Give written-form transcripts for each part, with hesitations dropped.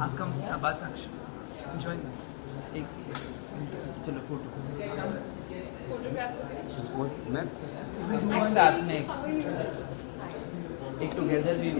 Akam Abbas action. Enjoy me. एक चलो photo मैं एक साथ में एक टुगेदर भी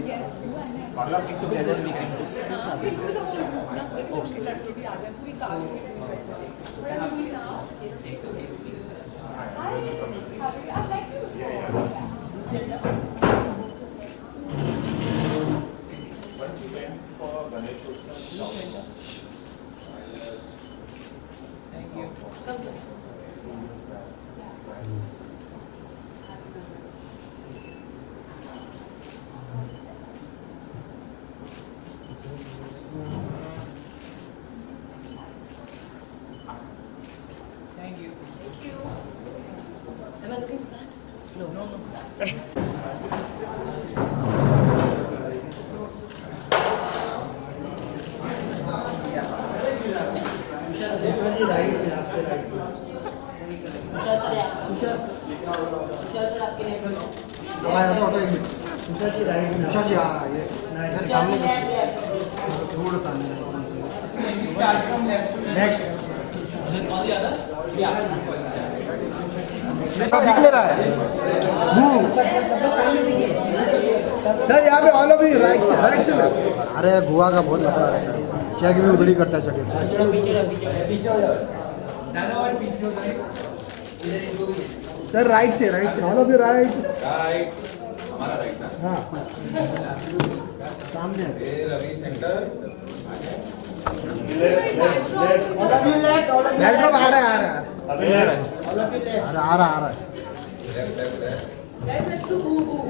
दिख ले रहा है सर यहाँ पे ऑल ऑफ यू राइट से अरे गोवा का बहुत लफड़ा रहता है चेक भी उधर ही करता है चेक सर राइट से ऑल ऑफ यू राइट हमारा राइट ना हाँ सामने रवि सेंटर लेफ्ट आ रहा है आ रहा है left left left Guys, let's do boo boo.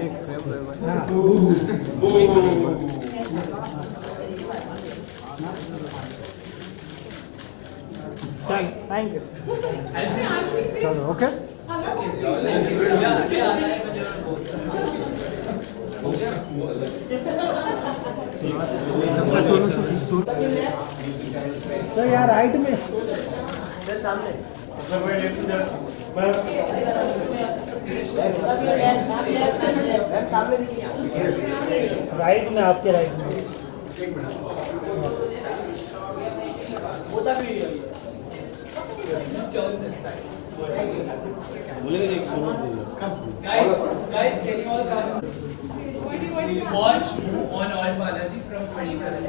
Thank you. चलो ओके सर यार राइट में सामने राइट में आपके राइट में Guys, can you all come? Watch on All Balaji from 27.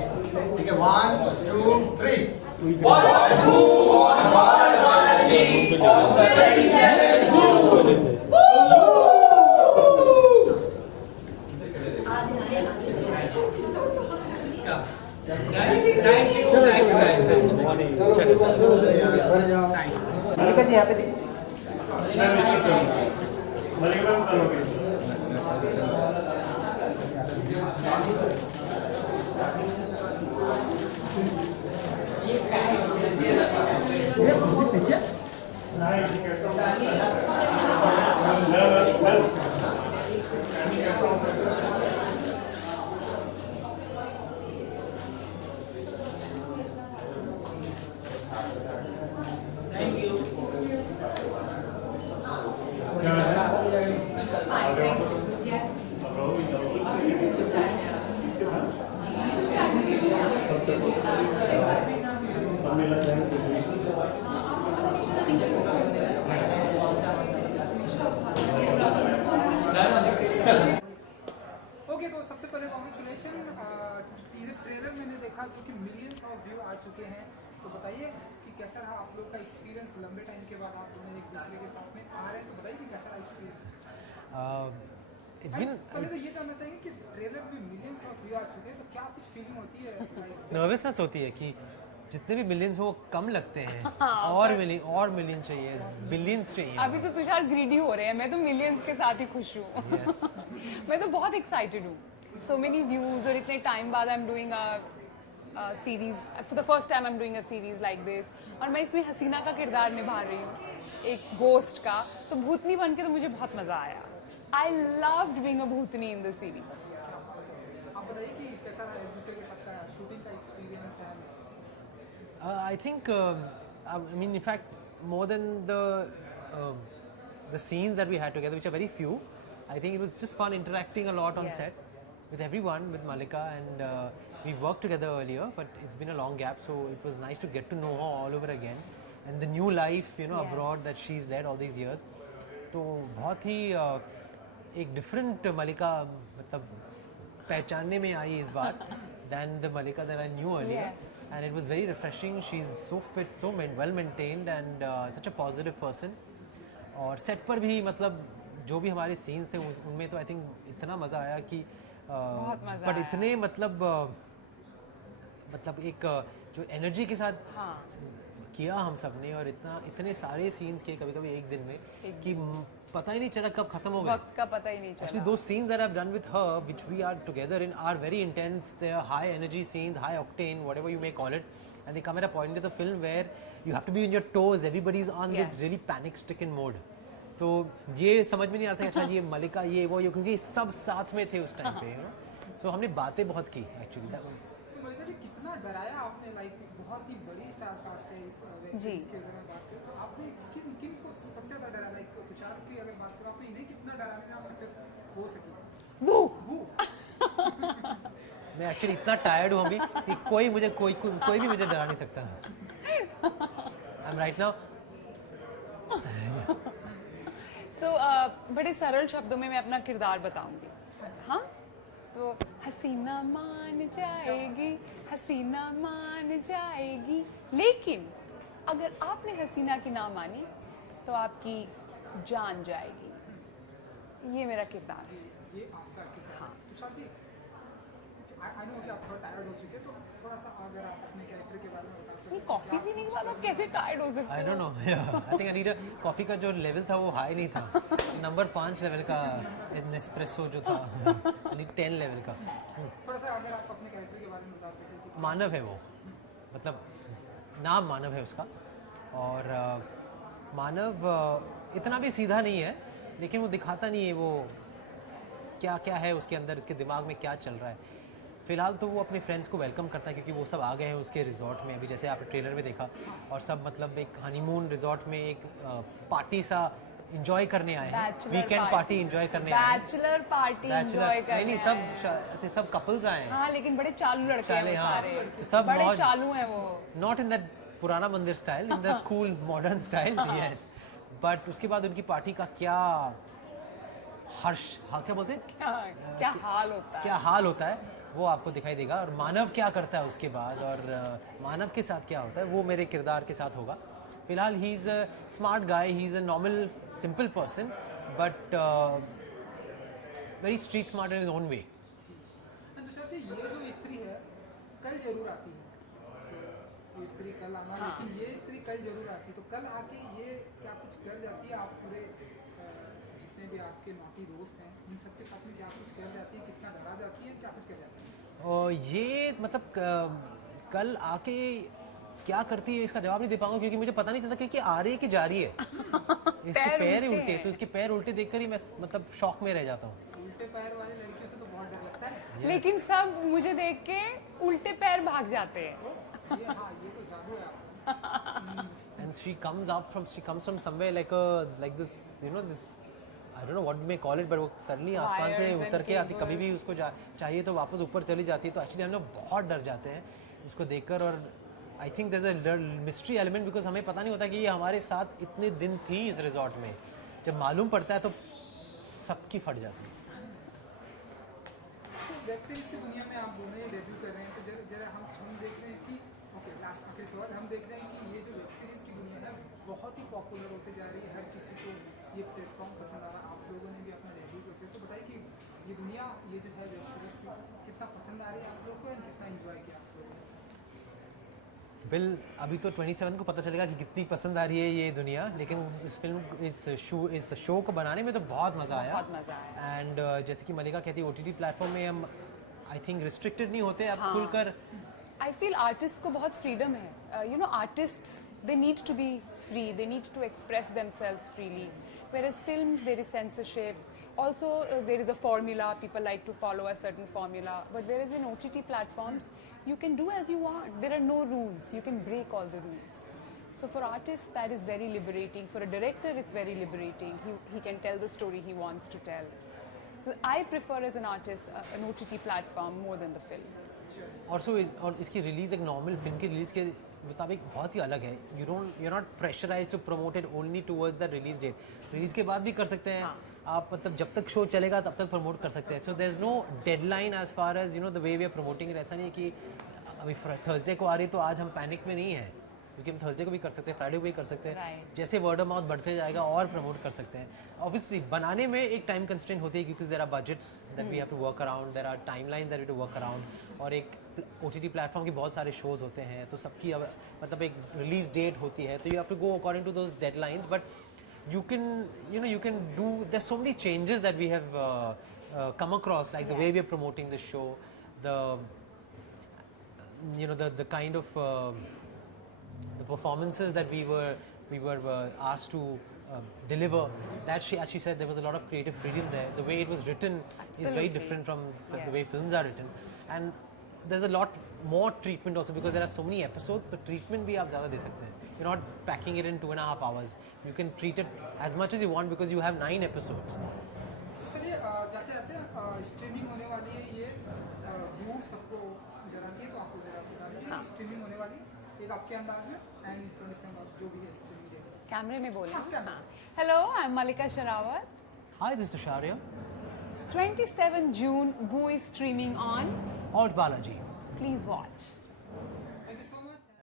ठीक है 1 2 3 Watch who on Balaji on 27 June. Thank you guys. मलिका जी यहाँ पे ओके तो सबसे पहले कॉन्ग्रेचुलेशन टीजर ट्रेलर मैंने देखा क्योंकि मिलियंस ऑफ व्यू आ चुके हैं तो बताइए कि कैसा रहा आप लोग का एक्सपीरियंस लंबे टाइम के बाद आप दोनों एक दूसरे के साथ में आ रहे हैं तो बताइए कि कैसा रहा एक्सपीरियंस पहले तो ये जानना चाहिए कि ट्रेलर में मिलियंस ऑफ व्यू आ चुके हैं तो क्या कुछ फीलिंग होती है नर्वसनेस होती है कि जितने भी मिलियंस वो कम लगते हैं और मिलियन चाहिए बिलियंस चाहिए अभी तो तुषार ग्रीडी हो रहे हैं मैं तो मिलियंस के साथ ही खुश हूँ मैं तो बहुत एक्साइटेड हूँ सो मेनी व्यूज और इतने टाइम बाद I am doing series for the first time I am doing a series like this और मैं इसमें हसीना का किरदार निभा रही हूँ एक गोस्ट का तो भूतनी बन के तो मुझे बहुत मजा आया I loved being a Bhootni in the series आप बताइए कि कैसा रहा एक दूसरे के साथ का शूटिंग का एक्सपीरियंस है I think, I mean, in fact, more than the scenes that we had together, which are very few, I think it was just fun interacting a lot on set with everyone, with Malika, and we worked together earlier, but it's been a long gap, so it was nice to get to know her all over again, and the new life, you know, Yes. abroad that she's led all these years. तो बहुत ही एक different मलिका मतलब पहचानने में आई इस बार than the Malika that I knew earlier. Yes. And it was very refreshing. She's so fit, so well maintained, and such a positive person. और set पर भी मतलब जो भी हमारे सीन्स थे उनमें तो आई थिंक इतना मज़ा आया कि बहुत मज़ा पर आया। इतने मतलब एक जो एनर्जी के साथ हाँ किया हम सब ने, और इतने सारे सीन्स किए कभी कभी एक दिन में कि पता ही नहीं चला कब खत्म हो गया. वक्त का पता ही नहीं Actually, चला. those scenes that I've done with her, which we are together in, are very intense. They are high energy scenes, high octane, whatever you may call it. And they come at a point in the film where you have to be on your toes. Everybody's on Yes. this really panic-stricken mode. तो ये समझ में नहीं आता था, अच्छा ये मलिका ये वो ये, क्योंकि सब साथ में थे उस टाइम पे, you know. So हमने बातें बहुत की actually. So मलिका जी कितना डराया आपने, लाइक बहुत ही बड़ी स्टार कास्ट है इस वेब जी। सीरीज की अगर मैं बात करूँ तो आपने किन किन को सबसे ज़्यादा डराया, लाइक तुषार की अगर बात करूँ आपने इन्हें कितना डराने में आप सक्सेस हो सकी? मैं एक्चुअली इतना टायर्ड हूँ अभी कि कोई भी मुझे डरा नहीं सकता. I am right now. So, बड़े सरल शब्दों में मैं अपना किरदार बताऊंगी. हाँ, तो हसीना मान जाएगी, हसीना मान जाएगी, लेकिन अगर आपने हसीना की ना मानी तो आपकी जान जाएगी. ये मेरा किरदार है. ये आपका हाँ तुषार जी, आई नो कि आप थोड़ा टायर्ड हो चुके हैं, तो थोड़ा सा अगर आप अपने कैरेक्टर के बारे में बता सकते ये कॉफी पीने के बाद आप कैसे टायर्ड हो सकते आई हो? Don't know. I think I need coffee का जो लेवल था वो हाई नहीं था. नंबर 5 लेवल का नेस्प्रेसो जो था, यानी 10 लेवल का. थोड़ा सा अगर आप अपने कैरेक्टर के बारे में बता सकें कि मानव है वो, मतलब नाम मानव है उसका. और मानव इतना भी सीधा नहीं है, लेकिन वो दिखाता नहीं है वो क्या क्या है उसके अंदर, उसके दिमाग में क्या चल रहा है. फिलहाल तो वो अपने फ्रेंड्स को वेलकम करता है, क्योंकि वो सब आ गए हैं उसके रिजॉर्ट में अभी, जैसे आपने ट्रेलर में देखा. और सब मतलब एक हनीमून रिजॉर्ट में एक पार्टी सा एंजॉय करने आए हैं, वीकेंड पार्टी एंजॉय करने आए हैं. बैचलर पार्टी एंजॉय करने नहीं, सब कपल्स आए हैं. हाँ, लेकिन बड़े चालू लड़के हैं वो हाँ. सारे. सब बड़े बहुत चालू हैं वो. नॉट इन दैट पुराना मंदिर style, in the cool modern style. Yes. But उसके बाद उनकी पार्टी का क्या हर्ष, हाँ क्या बोलते हैं, क्या हाल होता है. क्या हाल होता है वो आपको दिखाई देगा. और मानव क्या करता है उसके बाद, और मानव के साथ क्या होता है वो मेरे किरदार के साथ होगा. फिलहाल he is a smart guy, he is a normal simple person, but very street smart in his own way. Tushar ji, ये जो स्त्री है कल जरूर आती है, तो ये स्त्री कल आना, लेकिन ये स्त्री कल जरूर आती है, तो कल आके ये क्या कुछ कर जाती है? आप पूरे जितने भी आपके नौटी दोस्त हैं इन सबके साथ में क्या कुछ कर जाती है? कितना डरा जाती है? क्या कुछ कर जाती है? और ये मतलब कल आके क्या करती है इसका जवाब नहीं दे पाऊंगा, क्योंकि मुझे पता नहीं चलता क्योंकि आ रही है कि जा रही है. इसके पैर ही उल्टे, तो इसके पैर उल्टे देखकर ही मैं मतलब शॉक में रह जाता हूँ. उल्टे पैर वाली लड़कियों से तो बहुत डर लगता है. लेकिन सब मुझे देख के उल्टे पैर भाग जाते हैं. ये हाँ, ये तो जादू है आपका. And she comes from somewhere like this, you know, this, I don't know what may call it, but वो सडनली आसमान से Wires and उतर के आती, कभी cables. भी उसको चाहिए तो वापस ऊपर चली जाती है. तो एक्चुअली हम लोग बहुत डर जाते हैं उसको देखकर. और I think there is a mystery element, because हमें पता नहीं होता कि ये हमारे साथ इतने दिन थी इस रिजॉर्ट में. जब मालूम पड़ता है तो सबकी फट जाती है. वेब सीरीज की दुनिया में आप दोनों ये डेब्यू कर रहे हैं, तो जरा हम देख रहे हैं कि ओके, लास्ट आखिरी सवाल, हम देख रहे हैं कि ये जो वेब सीरीज की दुनिया है बहुत ही पॉपुलर होते जा रही है, हर किसी को ये प्लेटफॉर्म पसंद आ रहा है. आप लोगों ने भी अपना डेब्यू कर सकते, तो बताइए कि ये दुनिया, ये जो है वेब सीरीज की, कितना पसंद आ रही है आप लोग को, और कितना इंजॉय किया आप लोगों ने? वेल अभी तो 27 को पता चलेगा कि कितनी पसंद आ रही है ये दुनिया, लेकिन इस फिल्म इस शो को बनाने में तो बहुत मज़ा आया. बहुत मजा आया. एंड जैसे कि मलिका कहती है OTT प्लेटफॉर्म में हम आई थिंक रिस्ट्रिक्टेड नहीं होते, आप हाँ. खुलकर. I feel artists को बहुत freedom है. You know, artists, they need to be free. They need to express themselves freely. Whereas films, there is censorship. Also, there is a formula. People like to follow a certain formula. But whereas in OTT platforms, you can do as you want. There are no rules. You can break all the rules. So for artists, that is very liberating. For a director, it's very liberating. He can tell the story he wants to tell. So I prefer as an artist an OTT platform more than the film. और इसकी release एक normal film की release के मुताबिक बहुत ही अलग है. You are not pressurise to promote it only towards the release date. Release के बाद भी कर सकते हैं आप, मतलब जब तक शो चलेगा तब तक प्रमोट कर सकते हैं. So there is no deadline as far as the way we are promoting it. ऐसा नहीं है कि अभी थर्सडे को आ रही तो आज हम पैनिक में नहीं है, क्योंकि हम थर्सडे को भी कर सकते हैं, फ्राइडे को भी कर सकते हैं. Right. जैसे वर्ड ऑफ माउथ बढ़ते जाएगा और प्रमोट कर सकते हैं. ऑब्वियसली बनाने में एक टाइम कंस्ट्रेंट होती है, क्योंकि there are budgets that we have to work around, there are timeline that we to work around, और एक OTT प्लेटफॉर्म के बहुत सारे शोज होते हैं, तो सबकी मतलब एक रिलीज डेट होती है, तो you have to go according to those deadlines. But you can do, there's so many changes that we have come across, like the way we are promoting the show, the kind of the performances that we were asked to deliver. That as she said, there was a lot of creative freedom there. The way it was written is very different from the way films are written, and there's a lot more treatment also, because there are so many episodes. The treatment भी आप ज़्यादा दे सकते हैं. You're not packing it in 2.5 hours. You can treat it as much as you want because you have 9 episodes. तो चलिए जाते जाते streaming होने वाली है ये व्यू सबको जरा दिए तो आपको जरा बता दीजिए स्ट्रीमिंग होने वाली एक आपके अंदाज में एंड 27 जो भी है स्ट्रीमिंग डेट. कैमरे में बोलो. Hello, I am Mallika Sherawat. Hi, this is Tusharia. 27 June, Boo is streaming on. Alt Balaji. Please watch.